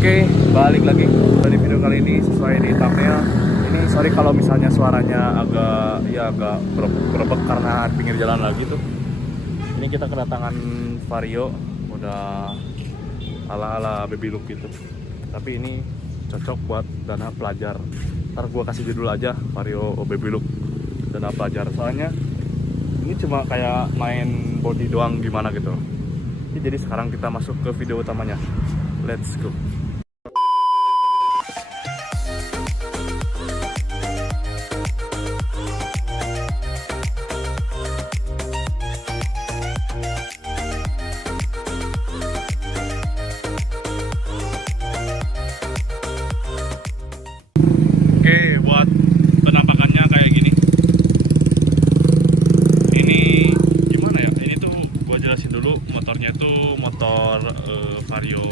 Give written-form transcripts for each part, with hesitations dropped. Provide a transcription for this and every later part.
Oke, balik lagi di video kali ini sesuai di thumbnail. Ini sorry kalau misalnya suaranya agak berebek karena pinggir jalan lagi tuh. Ini kita kedatangan Vario, udah ala-ala baby look gitu. Tapi ini cocok buat dana pelajar. Ntar gua kasih judul aja Vario baby look dana pelajar. Soalnya ini cuma kayak main body doang gimana gitu. Jadi sekarang kita masuk ke video utamanya. Let's go. Oke, buat penampakannya kayak gini. Ini gimana ya? Ini tuh gua jelasin dulu, motornya tuh motor Vario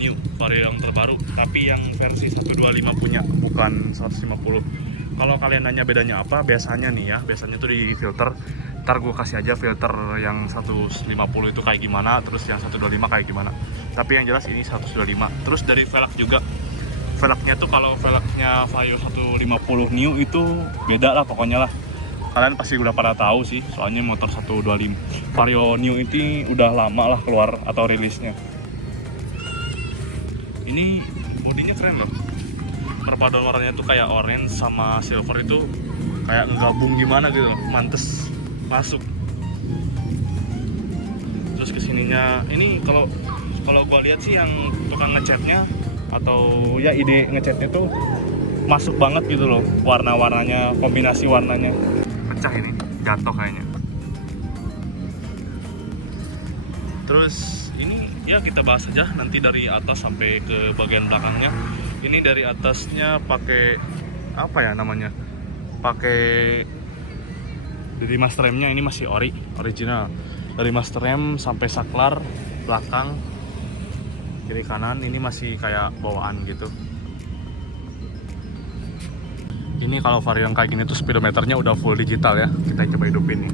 New, Vario yang terbaru, tapi yang versi 125 punya, bukan 150. Kalau kalian nanya bedanya apa, biasanya nih ya, biasanya tuh di filter. Ntar gue kasih aja filter yang 150 itu kayak gimana, terus yang 125 kayak gimana. Tapi yang jelas ini 125. Terus dari velg juga, velgnya tuh kalau velgnya Vario 150 New itu beda lah pokoknya lah. Kalian pasti udah pada tahu sih, soalnya motor 125 Vario New ini udah lama lah keluar atau rilisnya. Ini bodinya keren loh, perpaduan warnanya tuh kayak orange sama silver itu kayak ngegabung gimana gitu loh, mantes masuk. Terus kesininya ini kalau gua lihat sih yang tukang ngecatnya atau ya ide ngecatnya tuh masuk banget gitu loh, warna-warnanya, kombinasi warnanya. Pecah ini, jatuh kayaknya. Terus ini ya kita bahas aja nanti dari atas sampai ke bagian belakangnya. Ini dari atasnya pakai apa ya namanya? Pakai dari master remnya ini masih original. Dari master rem sampai saklar belakang kiri kanan ini masih kayak bawaan gitu. Ini kalau Vario yang kayak gini tuh speedometernya udah full digital ya. Kita coba hidupin nih.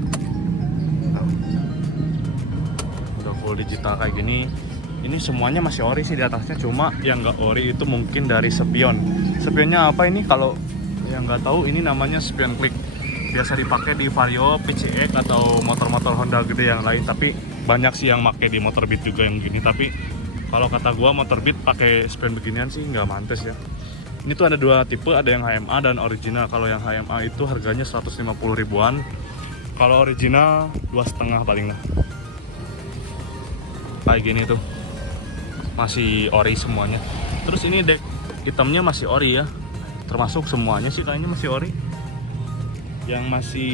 Udah full digital kayak gini. Ini semuanya masih ori sih di atasnya, cuma yang nggak ori itu mungkin dari spion. Spionnya apa ini? Kalau yang nggak tahu, ini namanya spion klik. Biasa dipakai di Vario, PCX atau motor-motor Honda gede yang lain. Tapi banyak sih yang pakai di motor Beat juga yang gini. Tapi kalau kata gua motor Beat pakai spion beginian sih nggak mantes ya. Ini tuh ada dua tipe, ada yang HMA dan original. Kalau yang HMA itu harganya 150 ribuan. Kalau original 2,5 paling lah. Kayak gini tuh. Masih ori semuanya. Terus ini deck hitamnya masih ori ya. Termasuk semuanya sih kayaknya masih ori. Yang masih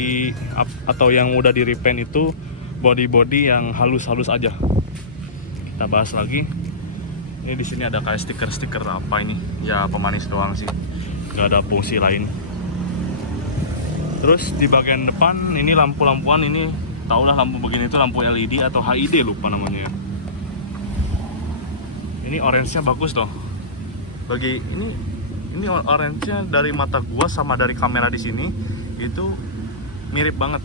atau yang udah di repaint itu body-body yang halus-halus aja. Kita bahas lagi. Ini di sini ada kayak stiker-stiker apa ini? Ya pemanis doang sih. Nggak ada fungsi lain. Terus di bagian depan ini lampu-lampuan ini, tau lah lampu begini itu lampu LED atau HID lupa namanya ya. Ini orange-nya bagus toh. Bagi ini orange-nya dari mata gua sama dari kamera di sini itu mirip banget.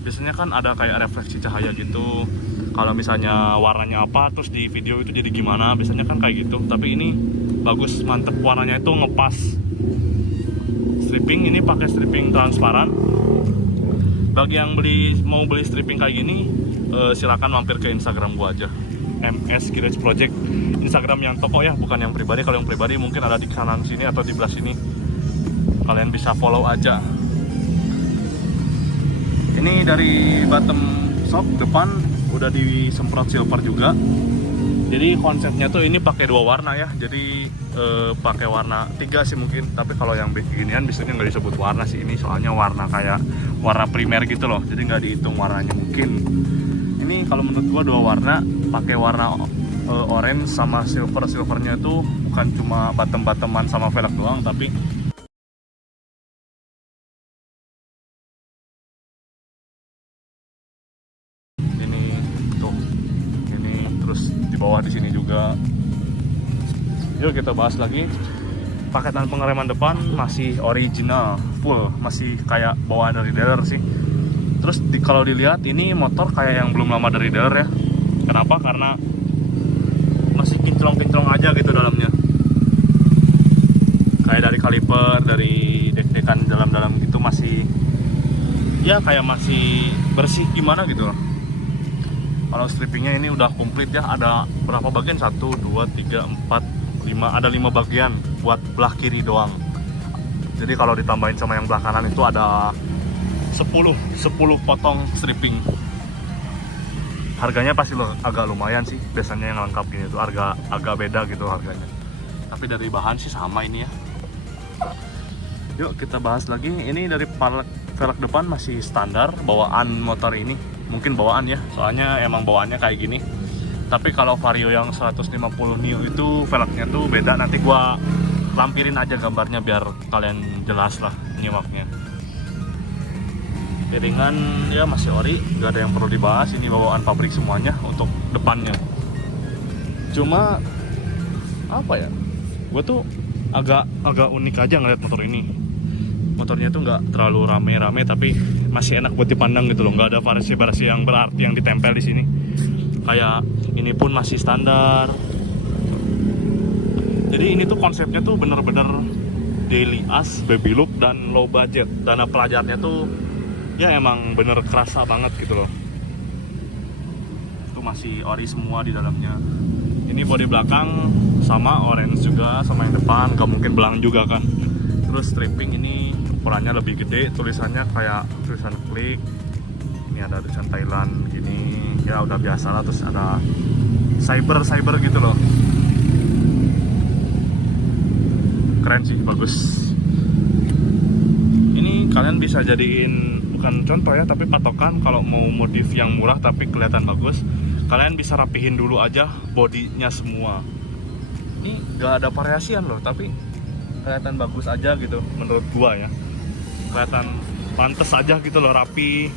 Biasanya kan ada kayak refleksi cahaya gitu. Kalau misalnya warnanya apa terus di video itu jadi gimana, biasanya kan kayak gitu. Tapi ini bagus, mantep, warnanya itu ngepas. Stripping ini pakai stripping transparan. Bagi yang mau beli stripping kayak gini, silakan mampir ke Instagram gua aja, MS Garage Project. Instagram yang toko ya, bukan yang pribadi. Kalau yang pribadi mungkin ada di kanan sini atau di belah sini. Kalian bisa follow aja. Ini dari bottom shock depan udah disemprot silver juga. Jadi konsepnya tuh ini pakai dua warna ya. Jadi pakai warna 3 sih mungkin. Tapi kalau yang beginian biasanya nggak disebut warna sih ini. Soalnya warna kayak warna primer gitu loh. Jadi nggak dihitung warnanya mungkin. Ini kalau menurut gua dua warna, pakai warna orange sama silver. Silvernya itu bukan cuma bottom-bottoman sama velg doang, tapi bawah di sini juga. Yuk kita bahas lagi. Paketan pengereman depan masih original, full, masih kayak bawaan dari dealer sih. Terus kalau dilihat ini motor kayak yang belum lama dari dealer ya. Kenapa? Karena masih kinclong-kinclong aja gitu dalamnya. kayak dari kaliper, dari dek-dekan dalam-dalam itu masih ya kayak masih bersih gimana gitu loh. Kalau strippingnya ini udah komplit ya, ada berapa bagian? 1, 2, 3, 4, 5, ada 5 bagian buat belah kiri doang. Jadi kalau ditambahin sama yang belah kanan itu ada 10 potong stripping. Harganya pasti agak lumayan sih, biasanya yang lengkap ini tuh agak beda gitu harganya. Tapi dari bahan sih sama ini ya. Yuk kita bahas lagi. Ini dari velg depan masih standar bawaan motor ini. Mungkin bawaan ya, soalnya emang bawaannya kayak gini. Tapi kalau Vario yang 150 Neo itu velgnya tuh beda. Nanti gua lampirin aja gambarnya biar kalian jelas lah nyimaknya. Piringan ya masih ori, nggak ada yang perlu dibahas. Ini bawaan pabrik semuanya untuk depannya. Cuma apa ya, gue tuh agak unik aja ngeliat motor ini. Motornya tuh nggak terlalu rame-rame tapi masih enak buat dipandang gitu loh. Nggak ada variasi-variasi yang berarti yang ditempel di sini. Kayak ini pun masih standar. Jadi ini tuh konsepnya tuh bener-bener daily as, baby look, dan low budget. Dana pelajarnya tuh ya emang bener kerasa banget gitu loh. Itu masih ori semua di dalamnya. Ini bodi belakang sama orange juga sama yang depan, gak mungkin belang juga kan. Terus stripping ini ukurannya lebih gede, tulisannya kayak tulisan klik. Ini ada tulisan Thailand gini, ya udah biasa lah. Terus ada cyber gitu loh. Keren sih, bagus. Ini kalian bisa jadiin bukan contoh ya, tapi patokan kalau mau modif yang murah tapi kelihatan bagus. Kalian bisa rapihin dulu aja bodinya semua. Ini gak ada variasian loh, tapi kelihatan bagus aja gitu menurut gua ya. Kelihatan pantes aja gitu loh, rapi.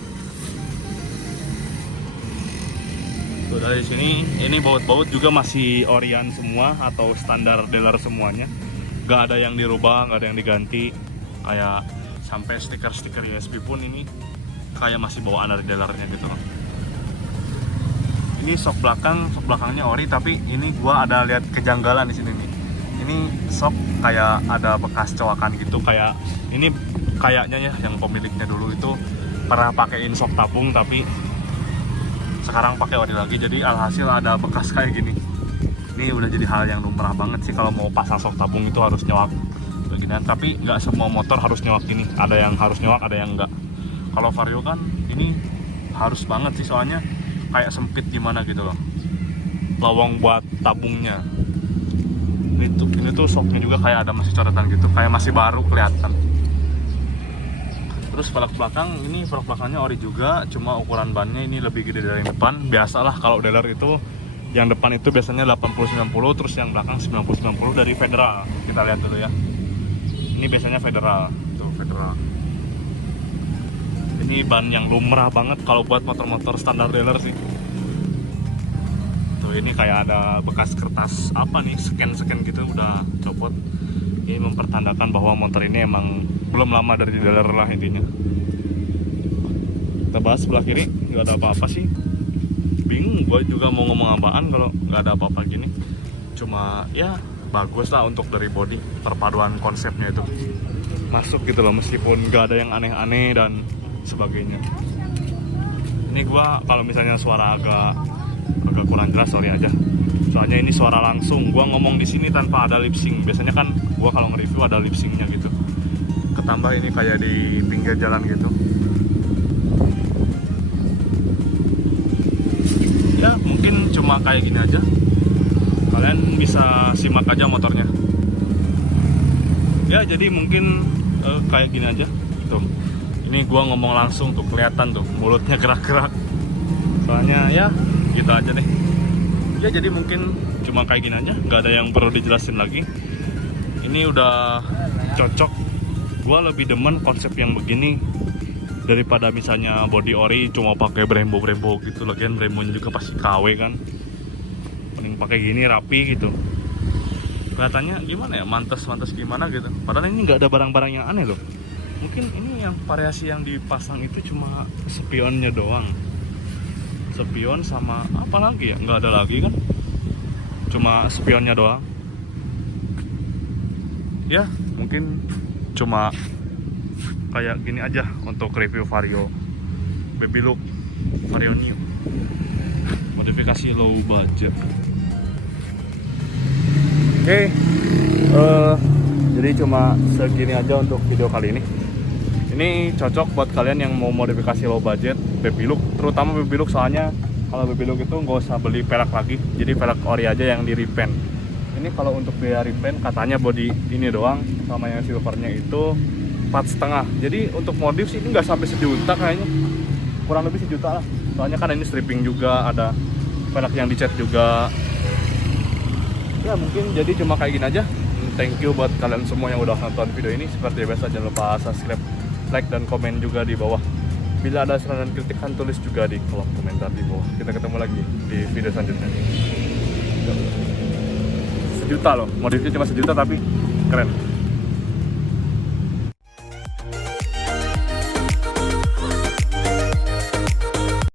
Tuh dari sini, ini baut-baut juga masih Orion semua atau standar dealer semuanya. Gak ada yang dirubah, gak ada yang diganti. Kayak sampai stiker-stiker USB pun ini kayak masih bawaan dari dealernya gitu loh. Ini sok belakangnya ori, tapi ini gua ada lihat kejanggalan di sini nih. Ini sok kayak ada bekas coakan gitu, kayak ini kayaknya ya yang pemiliknya dulu itu pernah pakein sok tabung tapi sekarang pakai ori lagi, jadi alhasil ada bekas kayak gini. Ini udah jadi hal yang lumrah banget sih kalau mau pasang sok tabung itu harus nyewak beginian. Tapi nggak semua motor harus nyewak gini, ada yang harus nyewak, ada yang enggak. Kalau Vario kan ini harus banget sih, soalnya kayak sempit gimana gitu loh lowong buat tabungnya. Ini tuh shocknya juga kayak ada masih coretan gitu, kayak masih baru kelihatan. Terus velg belakang, ini velg belakangnya ori juga, cuma ukuran bannya ini lebih gede dari yang depan. Biasalah kalau dealer itu yang depan itu biasanya 80-90, terus yang belakang 90-90 dari Federal. Kita lihat dulu ya. Ini biasanya Federal, tuh Federal. Ini ban yang lumrah banget kalau buat motor-motor standar dealer sih. Tuh ini kayak ada bekas kertas apa nih, scan gitu udah copot. Ini mempertandakan bahwa motor ini emang belum lama dari dealer lah intinya. Kita bahas sebelah kiri, nggak ada apa-apa sih. Bingung gue juga mau ngomong apaan kalau nggak ada apa-apa gini. Cuma ya bagus lah untuk dari body, perpaduan konsepnya itu masuk gitu loh, meskipun nggak ada yang aneh-aneh dan sebagainya. Ini gua kalau misalnya suara agak kurang jelas, sorry aja. Soalnya ini suara langsung, gua ngomong di sini tanpa ada lip sync. Biasanya kan gua kalau nge-review ada lip syncnya gitu. Ketambah ini kayak di pinggir jalan gitu. Ya mungkin cuma kayak gini aja. Kalian bisa simak aja motornya. Ya jadi mungkin kayak gini aja. Tuh. Ini gua ngomong langsung tuh, kelihatan tuh mulutnya gerak-gerak. Soalnya ya gitu aja deh. Ya jadi mungkin cuma kayak gini aja, nggak ada yang perlu dijelasin lagi. Ini udah cocok. Gua lebih demen konsep yang begini daripada misalnya body ori cuma pakai Brembo gitu. Lagian Brembo juga pasti KW kan. Paling pakai gini rapi gitu. Kelihatannya gimana ya, mantes gimana gitu. Padahal ini nggak ada barang-barang yang aneh loh. Mungkin ini yang variasi yang dipasang itu cuma spionnya doang. Spion sama apa lagi ya? Nggak ada lagi kan? Cuma spionnya doang. ya mungkin cuma kayak gini aja untuk review Vario Baby Look Vario New modifikasi low budget. Oke, jadi cuma segini aja untuk video kali ini. Ini cocok buat kalian yang mau modifikasi low budget Baby Look, terutama Baby Look, soalnya kalau Baby Look itu nggak usah beli pelek lagi, jadi pelek ori aja yang di repaint. Ini kalau untuk biaya repaint katanya body ini doang sama yang silvernya itu 4,5. Jadi untuk modif sih ini nggak sampai sejuta kayaknya, kurang lebih sejuta lah. Soalnya kan ini stripping juga, ada pelek yang dicat juga. Ya mungkin jadi cuma kayak gini aja. Thank you buat kalian semua yang udah nonton video ini. Seperti biasa jangan lupa subscribe, like dan komen juga di bawah. Bila ada saran dan kritikan tulis juga di kolom komentar di bawah. Kita ketemu lagi di video selanjutnya. Sejuta loh, modifnya cuma sejuta tapi keren.